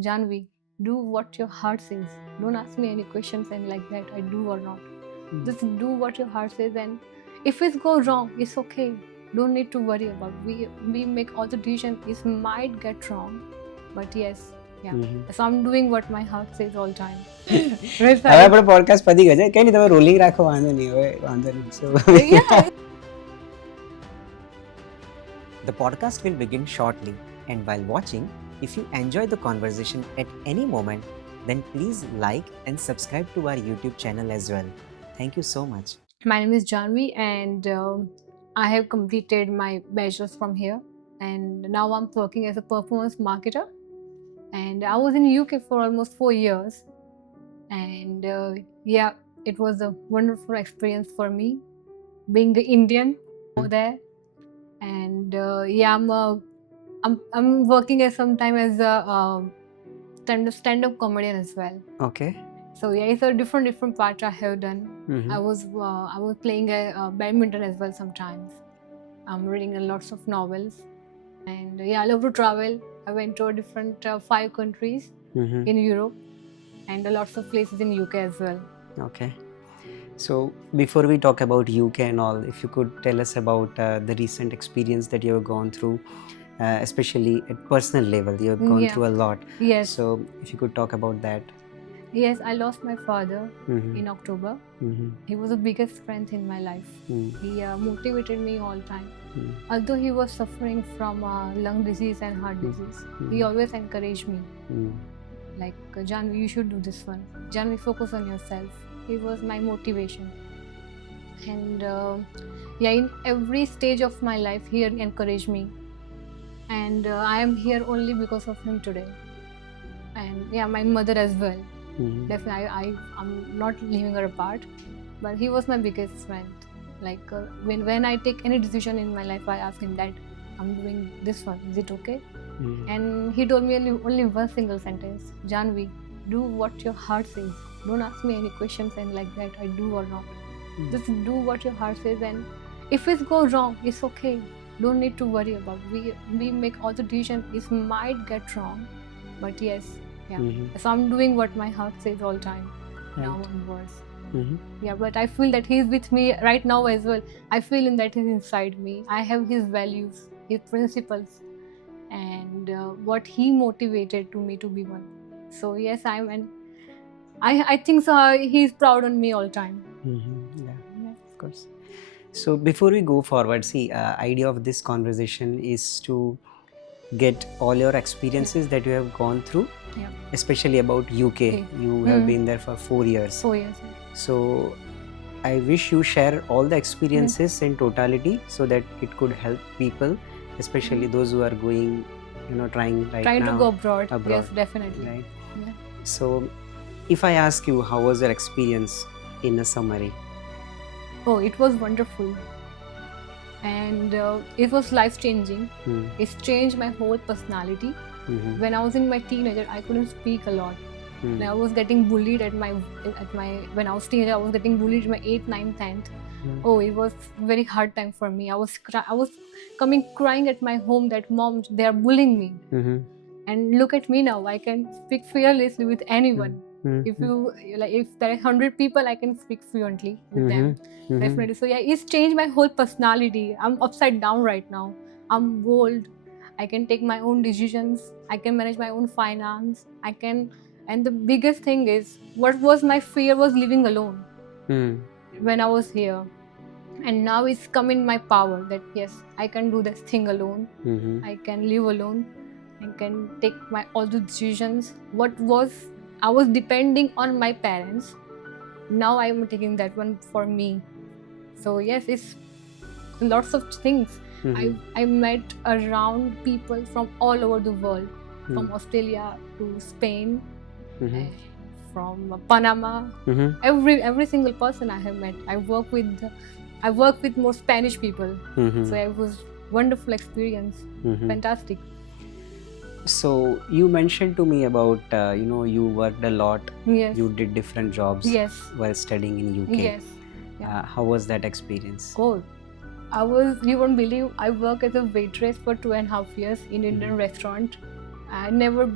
Janvi, do what your heart says. Don't ask me any questions and like that, I do or not. Just do what your heart says, and if it goes wrong, it's okay. Don't need to worry about. We make all the decisions. It might get wrong, but yes, yeah. So I'm doing what my heart says all time. હવે આપણો podcast પતી ગયો છે, કઈ નહીં, તમે rolling રાખો, વાંધો નહીં, હવે વાંધો નહીં. So Yeah. The podcast will begin shortly, and while watching, if you enjoy the conversation at any moment, then please like and subscribe to our YouTube channel as well. Thank you so much. My name is Janvi, and I have completed my bachelor's from here, and now I'm working as a performance marketer. And I was in UK for almost 4 years, and yeah, it was a wonderful experience for me, being the Indian over there. And yeah, I'm working as sometime as a stand-up comedian as well. okay. So yeah, it's a different part I have done. I was playing badminton as well sometimes. I'm reading lots of novels, and yeah, I love to travel. I went to different 5 countries in Europe, and lots of places in UK as well. Okay. So before we talk about UK and all, if you could tell us about the recent experience that you have gone through, especially at personal level, you have gone Yeah. through a lot. Yes, So if you could talk about that. yes, I lost my father Mhm. in October. Mhm. He was the biggest strength in my life. Mhm. He motivated me all time. Mhm. Although he was suffering from lung disease and heart disease, he always encouraged me. Mhm. Like, Janvi, you should do this one. Janvi, focus on yourself. He was my motivation. And yeah, in every stage of my life, he encouraged me. And I am here only because of him today. And yeah, my mother as well. Mhm. Definitely, I'm not leaving her apart. But he was my biggest strength. Like, when I take any decision in my life, I ask him that I'm doing this one. Is it okay? Mhm. And he told me only one single sentence: Janvi, do what your heart says. Don't ask me any questions and like that, I do or not. Just do what your heart says, and if it goes wrong, it's okay. Don't need to worry about. We make all the decisions. It might get wrong, but yes, yeah. Mhm. So I'm doing what my heart says all time now Right. onwards. Mhm. Yeah, but I feel that he's with me right now as well. I feel in that he's inside me. I have his values, his principles, and what he motivated to me to be one. So yes, I think so. He's proud on me all time. Mhm. Yeah, of course. So before we go forward, see, idea of this conversation is to get all your experiences that you have gone through, Yeah, especially about UK. Okay. You have Mm. been there for 4 years. 4 years. So I wish you share all the experiences in totality so that it could help people, especially those who are going, trying right Trying now. to go abroad. abroad. Yes, definitely. Right. Yeah. So if I ask you, how was your experience in a summary? Oh, it was wonderful, and it was life changing. Hmm. It's changed my whole personality. Mhm. When I was in my teenager, I couldn't speak a lot. Hmm. And I was getting bullied at my when I was teenager. I was getting bullied in my 8th, 9th, 10th. Hmm. Oh, it was very hard time for me. I was coming crying at my home that mom, they are bullying me. Mhm. And look at me now. I can speak fearlessly with anyone. Mhm. If if there are 100 people, I can speak fluently with them. Mhm. Definitely. So yeah, it's changed my whole personality. I'm upside down right now. I'm bold. I can take my own decisions. I can manage my own finance. And the biggest thing is, what was my fear was living alone Hmm. when I was here. And now it's come in my power that yes, I can do this thing alone. Mhm. I can live alone. I can take all the decisions. I was depending on my parents. Now I am taking that one for me. So yes, it's lots of things. Mhm. I met around people from all over the world, from Hmm. Australia to Spain, Mhm. from Panama. Mhm. Every single person I have met. I work with more Spanish people. Mhm. So it was wonderful experience. Mhm. Fantastic. So you mentioned to me about you worked a lot. Yes. You did different jobs Yes. while studying in UK. Yes. Yeah. How was that experience? Oh, you won't believe, I work as a waitress for 2.5 years in Indian restaurant. I never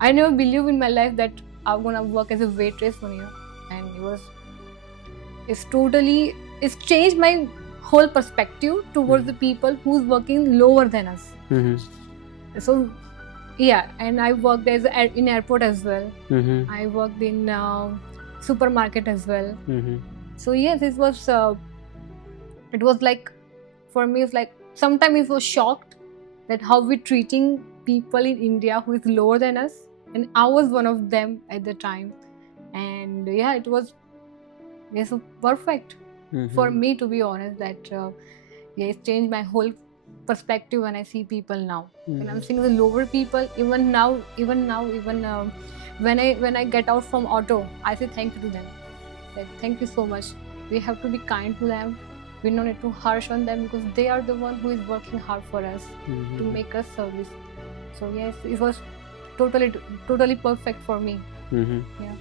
I never believed in my life that I'm gonna work as a waitress one year, and it's changed my whole perspective towards the people who's working lower than us. Mm-hmm. So yeah, and I worked in airport as well. Mm-hmm. I worked in supermarket as well. Mm-hmm. So yes, it was like, for me, it's like sometimes it was shocked that how we treating people in India who is lower than us, and I was one of them at the time. And yeah, it was so perfect for me, to be honest, that yeah, it's changed my whole perspective when I see people now. And I'm seeing the lower people even now, when I get out from auto, I say thank you to them. That thank you so much. We have to be kind to them. We don't need to harsh on them because they are the one who is working hard for us to make us service. So yes, it was totally perfect for me. Mm-hmm. Yeah.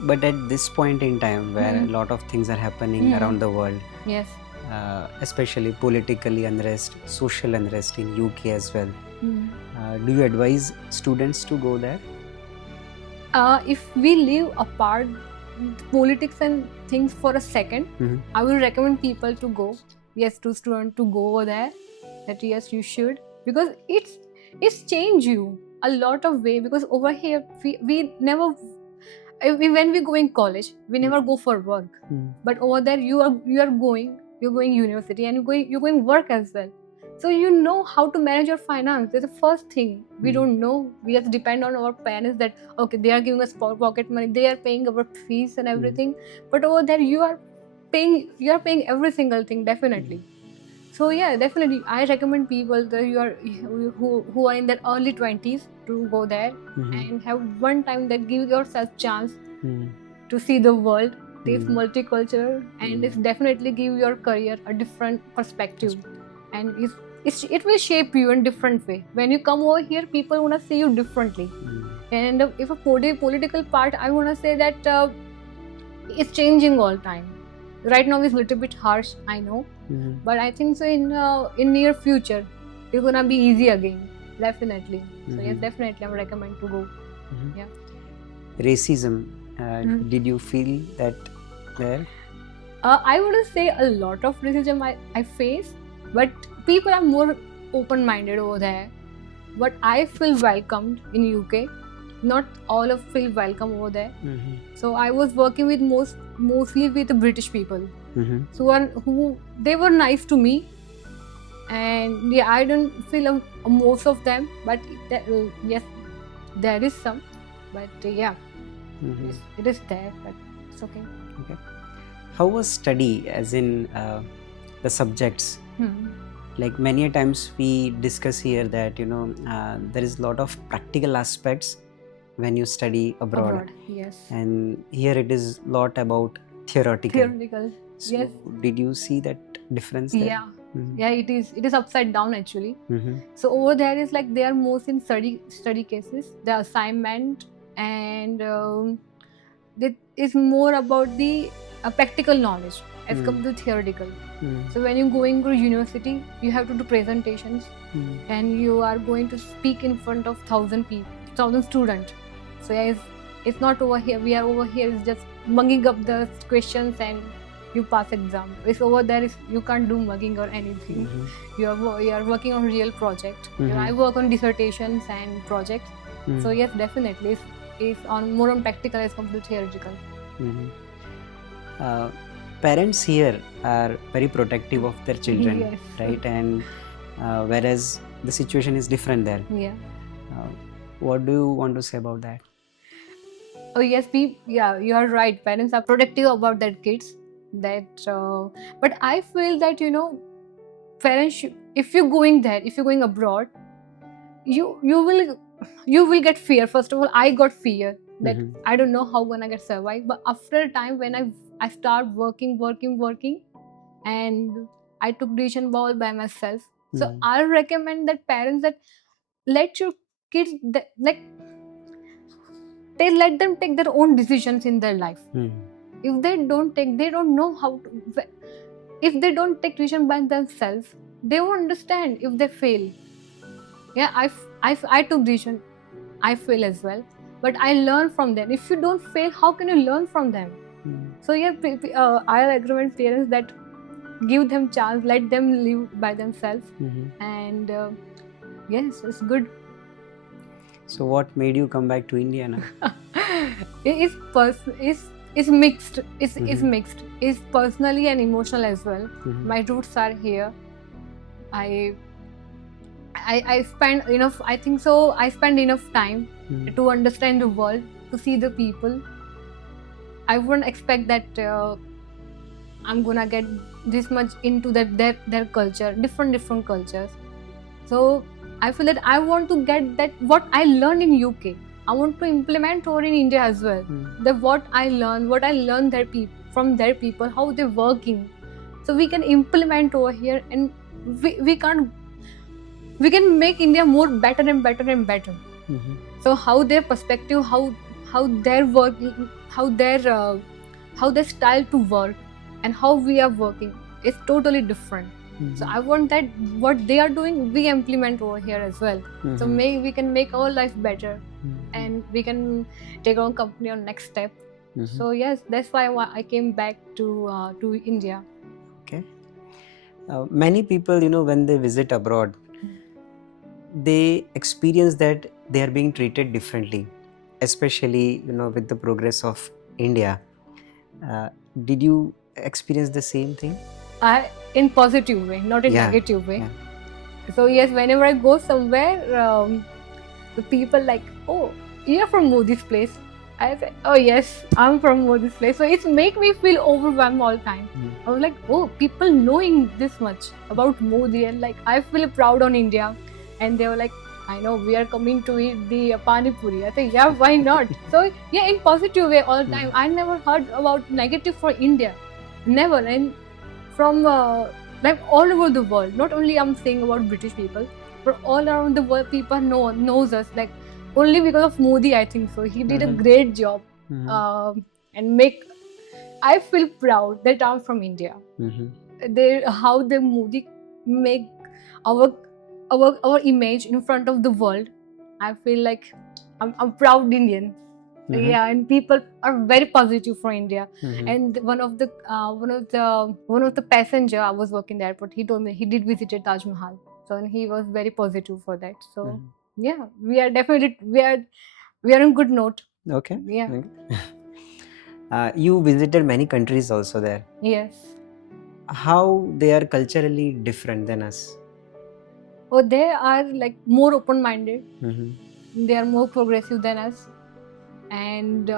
But at this point in time where a lot of things are happening around the world, Yes. especially politically unrest, social unrest in UK as well, do you advise students to go there? If we leave apart politics and things for a second, I will recommend people to go. Yes, to students to go over there. That yes, you should, because it's changed you a lot of way. Because over here we never, when we go in college, we never go for work. But over there you're going university, and you're going work as well. So you know how to manage your finance. That's the first thing we don't know. We just depend on our parents that okay, they are giving us pocket money, they are paying our fees and everything. But over there you are paying every single thing, definitely. So yeah, definitely I recommend people that who are in their early 20s to go there and have one time that give yourself chance to see the world. It's multicultural, and it's definitely give your career a different perspective, and it will shape you in different way. When you come over here, people wanna see you differently. And if a political part, I wanna say that it's changing all time. Right now it's a little bit harsh, I know, but I think so in near future it's gonna be easy again, definitely. So yes, definitely I would recommend to go. Yeah. Racism, did you feel that there? I wouldn't say a lot of racism I face, but people are more open-minded over there. But I feel welcomed in UK. Not all of feel welcome over there. So I was working with mostly with the British people. Who they were nice to me, and yeah, I don't feel most of them, but yes, there is some, but yeah, it is there, but it's okay. Okay. How was study, as in the subjects? Like many a times we discuss here that there is a lot of practical aspects when you study abroad. Yes. And here it is a lot about theoretical. So yes. Did you see that difference there? Yeah. Yeah, it is upside down actually. So over there is like they are most in study cases, the assignment, and it is more about the practical knowledge as compared to theoretical. So when you're going to university, you have to do presentations, and you are going to speak in front of 1,000 students. So yeah, it's not over here. We are over here is just mugging up the questions and you pass exam. It's over there. You can't do mugging or anything. You are working on real project. I work on dissertations and projects. So yes, definitely it's more on practical as compared to theoretical. Parents here are very protective of their children, Yes. right? And whereas the situation is different there. Yeah. What do you want to say about that? Oh yes, yeah, you are right. Parents are protective about their kids. But I feel that parents if you're going there, if you're going abroad, you will get fear. First of all, I got fear that I don't know how gonna get survive. But after a time when I start working, and I took decision all by myself. So I'll recommend that parents that let your kids they let them take their own decisions in their life. If they don't know how to. If they don't take decision by themselves, they won't understand if they fail. Yeah, I took decision. I fail as well, but I learn from them. If you don't fail, how can you learn from them? So yeah, I recommend parents that give them chance, let them live by themselves, and yes, it's good. So what made you come back to India now? It's mixed. It's mixed. It's personally and emotional as well. My roots are here. I spend enough. I think so. I spend enough time to understand the world, to see the people. I wouldn't expect that I'm gonna get this much into their culture, different cultures. So I feel that I want to get that what I learned in UK. I want to implement over in India as well. That what I learned from their people, how they're working, so we can implement over here, and we can make India more better and better and better. So how their perspective, how their work, how their style to work, and how we are working is totally different. So I want that what they are doing, we implement over here as well. So we can make our life better, and we can take our company on next step. So yes, that's why I came back to India. Okay. Many people, when they visit abroad, they experience that they are being treated differently, especially with the progress of India. Did you experience the same thing? In positive way, not in negative way. So yes, whenever I go somewhere, the people like, oh, you're from Modi's place. I say, oh yes, I'm from Modi's place. So it's make me feel overwhelmed all the time. I was like, oh, people knowing this much about Modi, and like I feel proud on India. And they were like, I know we are coming to eat the pani puri. I think, yeah, why not? So yeah, in positive way all the time. I never heard about negative for India, never. And from like all over the world, not only I'm saying about British people, but all around the world, people knows us like only because of Modi. I think so. He did a great job, and I feel proud that I'm from India. How the Modi make our image in front of the world. I feel like I'm proud Indian. Yeah, and people are very positive for India. And one of the passenger I was working in the airport, he told me he did visit Taj Mahal. So and he was very positive for that. So yeah, we are definitely we are on good note. Okay. Yeah. You visited many countries also there. Yes. How they are culturally different than us? Oh, they are like more open-minded. They are more progressive than us. And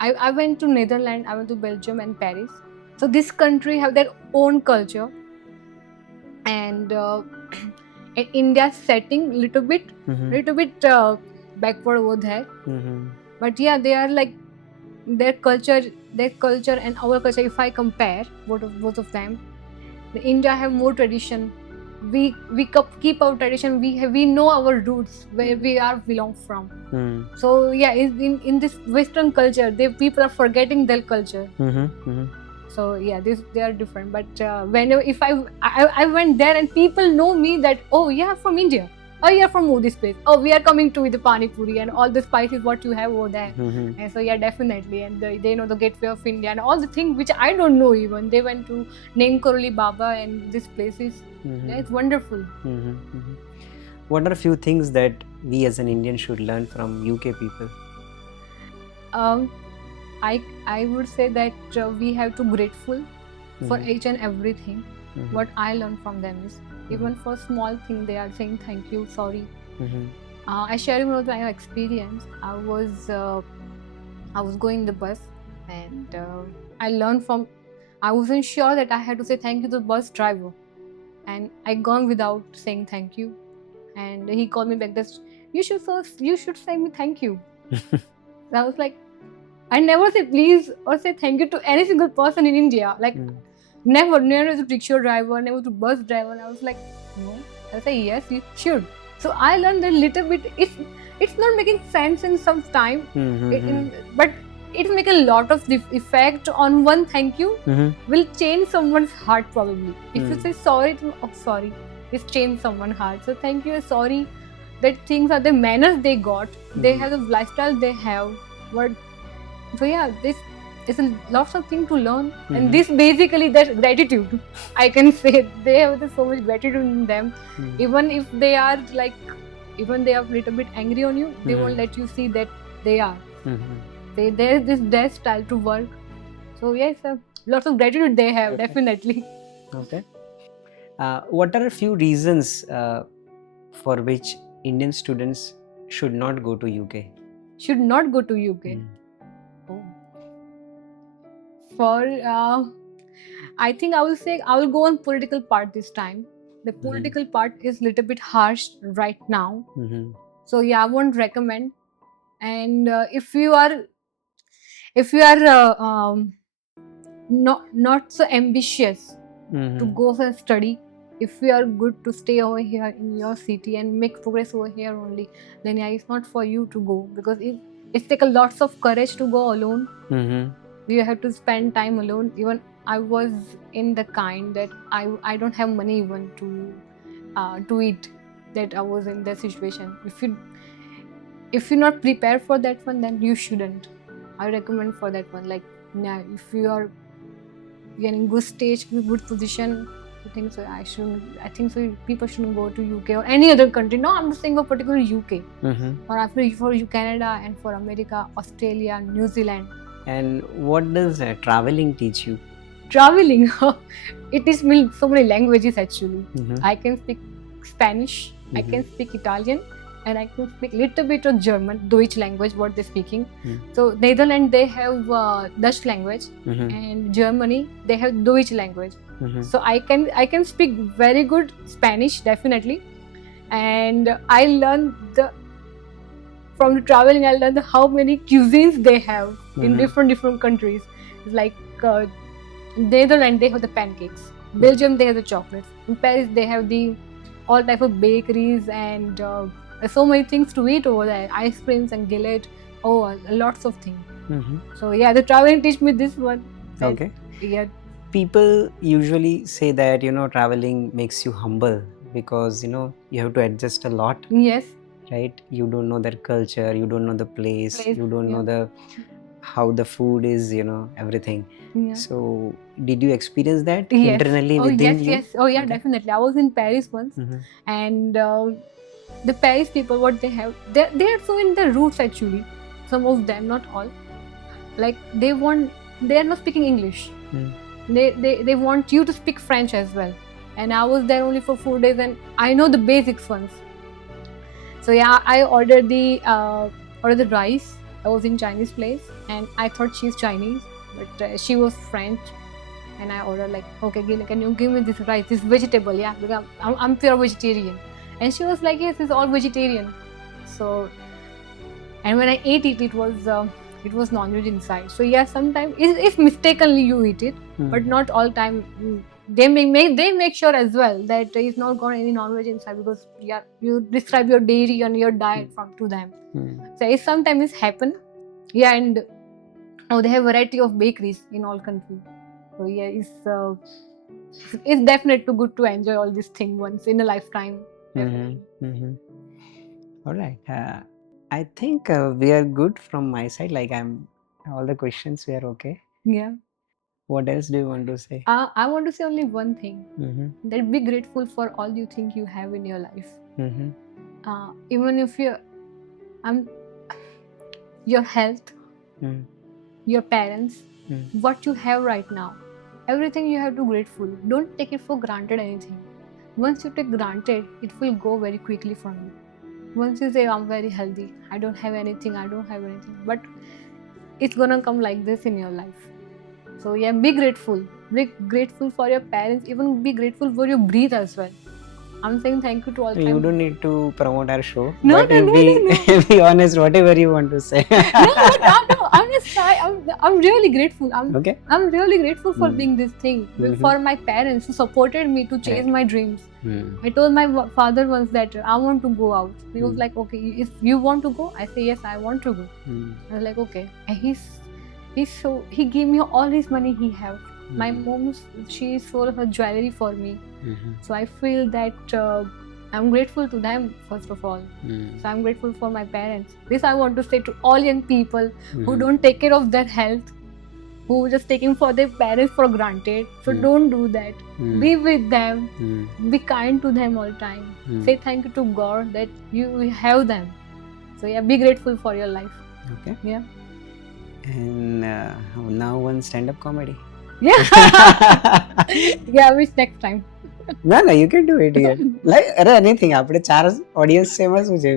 I went to Netherlands, I went to Belgium and Paris. So this country have their own culture, and in India's setting little bit backward over there. But yeah, they are like their culture and our culture. If I compare both of them, the India have more tradition. We keep our tradition. We know our roots, where we are belong from. So yeah, in this Western culture, people are forgetting their culture. So yeah, they are different. But if I went there and people know me that, oh yeah, from India. Oh, you're from Modi's place. Oh, we are coming to with the pani puri and all the spices what you have over there. And so yeah, definitely. And they know the gateway of India and all the things which I don't know even. They went to Name Karoli Baba and these places. Yeah, it's wonderful. What are a few things that we as an Indian should learn from UK people? I would say that we have to be grateful for each and everything. What I learned from them is even for small thing they are saying thank you, sorry. I share one of my experience. I was going the bus and I learned from. I wasn't sure that I had to say thank you to the bus driver, and I gone without saying thank you, and he called me back. You should say me thank you. I was like, I never say please or say thank you to any single person in India. Like never to rickshaw driver, never to bus driver. And I was like, no. I say yes, you should. So I learned a little bit. It's not making sense in some time, but it make a lot of effect on one thank you will change someone's heart probably. If you say sorry, sorry, it's changed someone's heart. So thank you, sorry, that things are the manners they got, they have the lifestyle they have. But so yeah, this is a lots of things to learn, and this basically that gratitude. I can say they have so much gratitude in them. Even if they are like, even they are a little bit angry on you, they won't let you see that they are. There is their style to work. So yes, lots of gratitude they have, definitely. Okay. What are a few reasons for which Indian students should not go to UK? Should not go to UK. Oh. For I think I will say I will go on political part this time. The political part is little bit harsh right now. So yeah, I won't recommend. And if you are not so ambitious to go for study, if you are good to stay over here in your city and make progress over here only, then yeah, it's not for you to go, because it takes a lots of courage to go alone. You have to spend time alone. Even I was in the kind that I don't have money even to eat. That I was in that situation. If you're not prepared for that one, then you shouldn't. I recommend for that one. Like, yeah, if you are in good stage, good position, I think so. I think so. People shouldn't go to UK or any other country. No, I'm just saying for particular UK. Or for Canada and for America, Australia, New Zealand. And what does traveling teach you? Traveling, it teaches me so many languages actually. I can speak Spanish, I can speak Italian, and I can speak little bit of German, Deutsch language, what they're speaking. So Netherlands, they have Dutch language, and Germany, they have Deutsch language. So I can speak very good Spanish, definitely. And I learned from the traveling, I learned how many cuisines they have in different countries. Like Netherlands, they have the pancakes. Belgium, they have the chocolates. In Paris, they have the all type of bakeries and so many things to eat over there. Ice creams and galette. Oh, lots of things. So yeah, the traveling teach me this one. Okay. Yeah. People usually say that traveling makes you humble because you have to adjust a lot. Yes. Right? You don't know their culture, you don't know the place, you don't know how the food is, everything. Yeah. So did you experience that internally within you? Yes. Oh yeah, definitely. I was in Paris once, and the Paris people, what they have, they are so in their roots actually. Some of them, not all. Like they are not speaking English. They want you to speak French as well. And I was there only for 4 days, and I know the basics ones. So yeah, I ordered the rice. I was in Chinese place, and I thought she's Chinese, but she was French. And I ordered like, okay, can you give me this rice, this vegetable? Yeah, because I'm pure vegetarian. And she was like, yes, it's all vegetarian. So, and when I ate it, it was non-veg inside. So yeah, sometimes if mistakenly you eat it, but not all time. They make sure as well that there is not got any non-veg inside, because you describe your dairy and your diet to them. So it sometimes happen. Yeah, and they have variety of bakeries in all countries. So yeah, it's definitely good to enjoy all these things once in a lifetime. All right. I think we are good from my side. Like all the questions we are okay. Yeah. What else do you want to say? I want to say only one thing. That be grateful for all you think you have in your life. Even if your health, your parents, what you have right now, everything you have to be grateful. Don't take it for granted anything. Once you take granted, it will go very quickly from you. Once you say, I'm very healthy, I don't have anything, but it's gonna come like this in your life. So yeah, be grateful. Be grateful for your parents. Even be grateful for your breath as well. I'm saying thank you to all. You don't need to promote our show. No. Be honest, whatever you want to say. No. I'm really grateful. I'm really grateful for being this thing. For my parents who supported me to chase my dreams. I told my father once that I want to go out. He was like, okay, if you want to go, I say yes, I want to go. I was like, okay. And he gave me all his money he have. My mom, she sold her jewelry for me. So I feel that I'm grateful to them first of all. Mm. So I'm grateful for my parents. This I want to say to all young people who Mhm. don't take care of their health, who just taking for their parents for granted. So Mm. don't do that. Mm. Be with them. Mm. Be kind to them all time. Mm. Say thank you to God that you have them. So yeah, be grateful for your life. Okay. Yeah. And now one stand-up comedy. Yeah. Yeah, I wish next time. No, you can do it here. Like, anything. આપણે ચાર audience છે એમાં શું છે?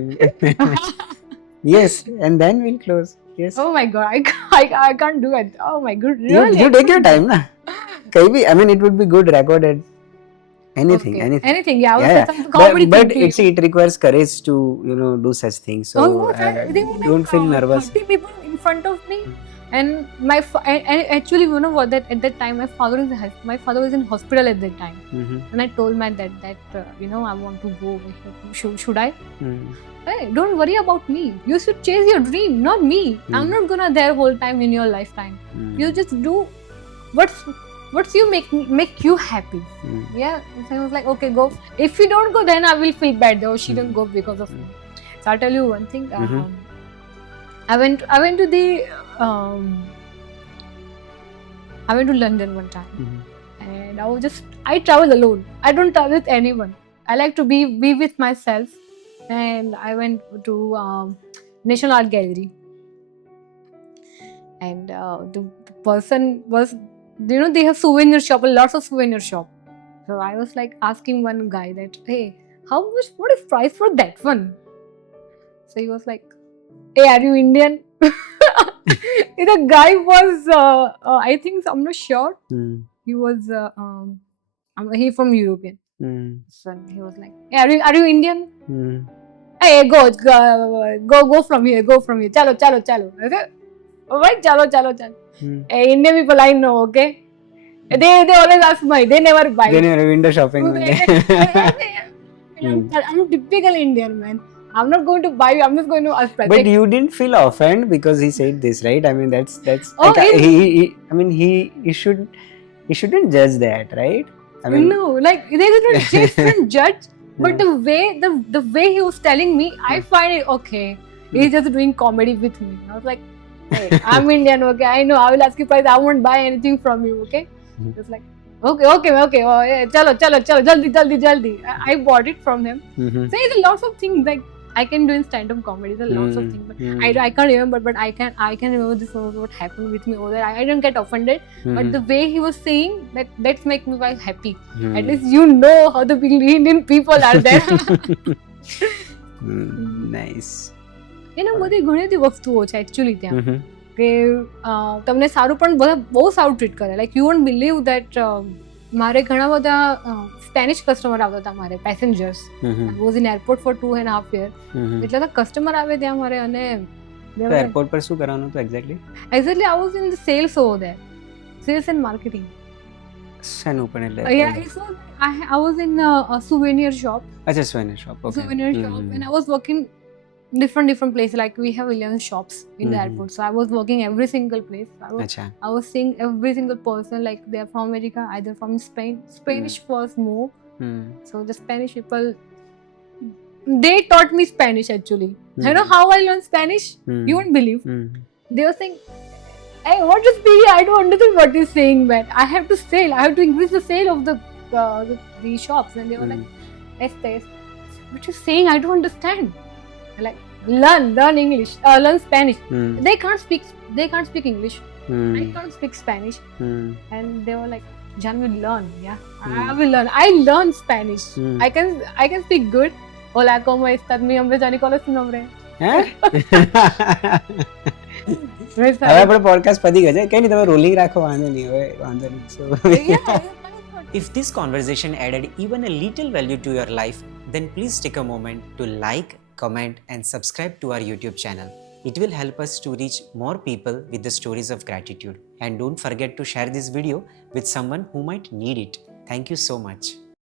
Yes, and then we'll close. Yes. Oh my God, I can't do it. Oh my God, really? You take your time, na. कहीं भी, I mean, it would be good recorded. Anything, Okay. anything. Anything, yeah. I would Yeah, say yeah. some comedy But thing to you. it requires courage to, do such things. So Oh, no, sir, they were like, don't feel nervous. 30 people in front of me, and and actually, you know what? That at that time, my father was in hospital at that time, Mhm. and I told my dad that I want to go over here. Should I? Mm. Hey, don't worry about me. You should chase your dream, not me. I'm not gonna there whole time in your lifetime. Mm. You just do what's you make you happy. Mm. Yeah, so I was like, okay, go. If you don't go, then I will feel bad. Though she didn't go because of me. So I'll tell you one thing. Mhm. I went to the I went to London one time, Mhm. and I travel alone. I don't travel with anyone. I like to be with myself, and I went to National Art Gallery, and the person was, they have souvenir shop, lots of souvenir shop. So I was like asking one guy that, hey, what is price for that one? So he was like, hey, are you Indian? The guy was, I think, I'm not sure. Mm. He was, he from European. Mm. So he was like, hey, are you Indian? Mm. Hey, go from here, Chalo. I said, alright, chalo. Mm. Hey, Indian people I know, okay? They always ask me, they never buy. Then you're window shopping one day. I'm typical Indian, man. I'm not going to buy you. I'm just going to ask price. But you didn't feel offended because he said this, right? I mean, that's. Oh, like, he shouldn't judge that, right? I mean, no, like they didn't judge, but the way he was telling me, I find it okay. He's just doing comedy with me. I was like, hey, I'm Indian, okay? I know. I will ask you price. I won't buy anything from you, okay? Mhm. Just like, okay. Oh yeah, chalo, jaldi. I bought it from him. Mhm. So there's lots of things like I can do in stand-up comedy. There's lots of things, but Mm. I can't remember. But I can remember this was what happened with me over there. I don't get offended, but the way he was saying that's make me quite happy. At least you know how the Indian people are there. Nice. એને બધી ઘણી બધી વસ્તુઓ છે actually ત્યાં Mhm. કે તમને સારું પણ બધા બહુ સારું ટ્રીટ કરે like you won't believe that મારે ઘણા બધા સ્પેનિશ કસ્ટમર આવતા હતા મારે passengers Mhm. Was in airport for 2.5 years Mhm. એટલે બધા કસ્ટમર આવે ત્યાં મારે અને તો એરપોર્ટ પર શું કરવાનું હતું exactly? Exactly I was in the sales over there sales and marketing શાનું પણ એટલે? yeah it was I was in a souvenir shop અચ્છા, souvenir shop. Okay. souvenir shop and I was working different places like we have 11 shops in the Mhm. airport so I was working every single place અચ્છા. I was seeing every single person like they are from America either from Spain Spanish was more hmm. so the Spanish people they taught me Spanish actually you know Mhm. how I learned Spanish hmm. you won't believe hmm. they were saying hey what is be I don't understand what he's saying man I have to sell I have to increase the sale of the shops and they were like este what you saying I don't understand like learn English learn Spanish hmm. they can't speak English hmm. I can't speak Spanish hmm. and they were like Jan will learn yeah I Hmm. will learn I learn Spanish Hmm. I can speak good hola como estás mi nombre Jani ¿cuál es tu nombre હે? હવે આપણે podcast પતી ગયો છે. કઈ નહીં, તમે rolling રાખો, વાંધો નહીં. હવે વાંધો નહીં. So, If this conversation added even a little value to your life, then please take a moment to like, comment, and subscribe to our YouTube channel. It will help us to reach more people with the stories of gratitude. And don't forget to share this video with someone who might need it. Thank you so much.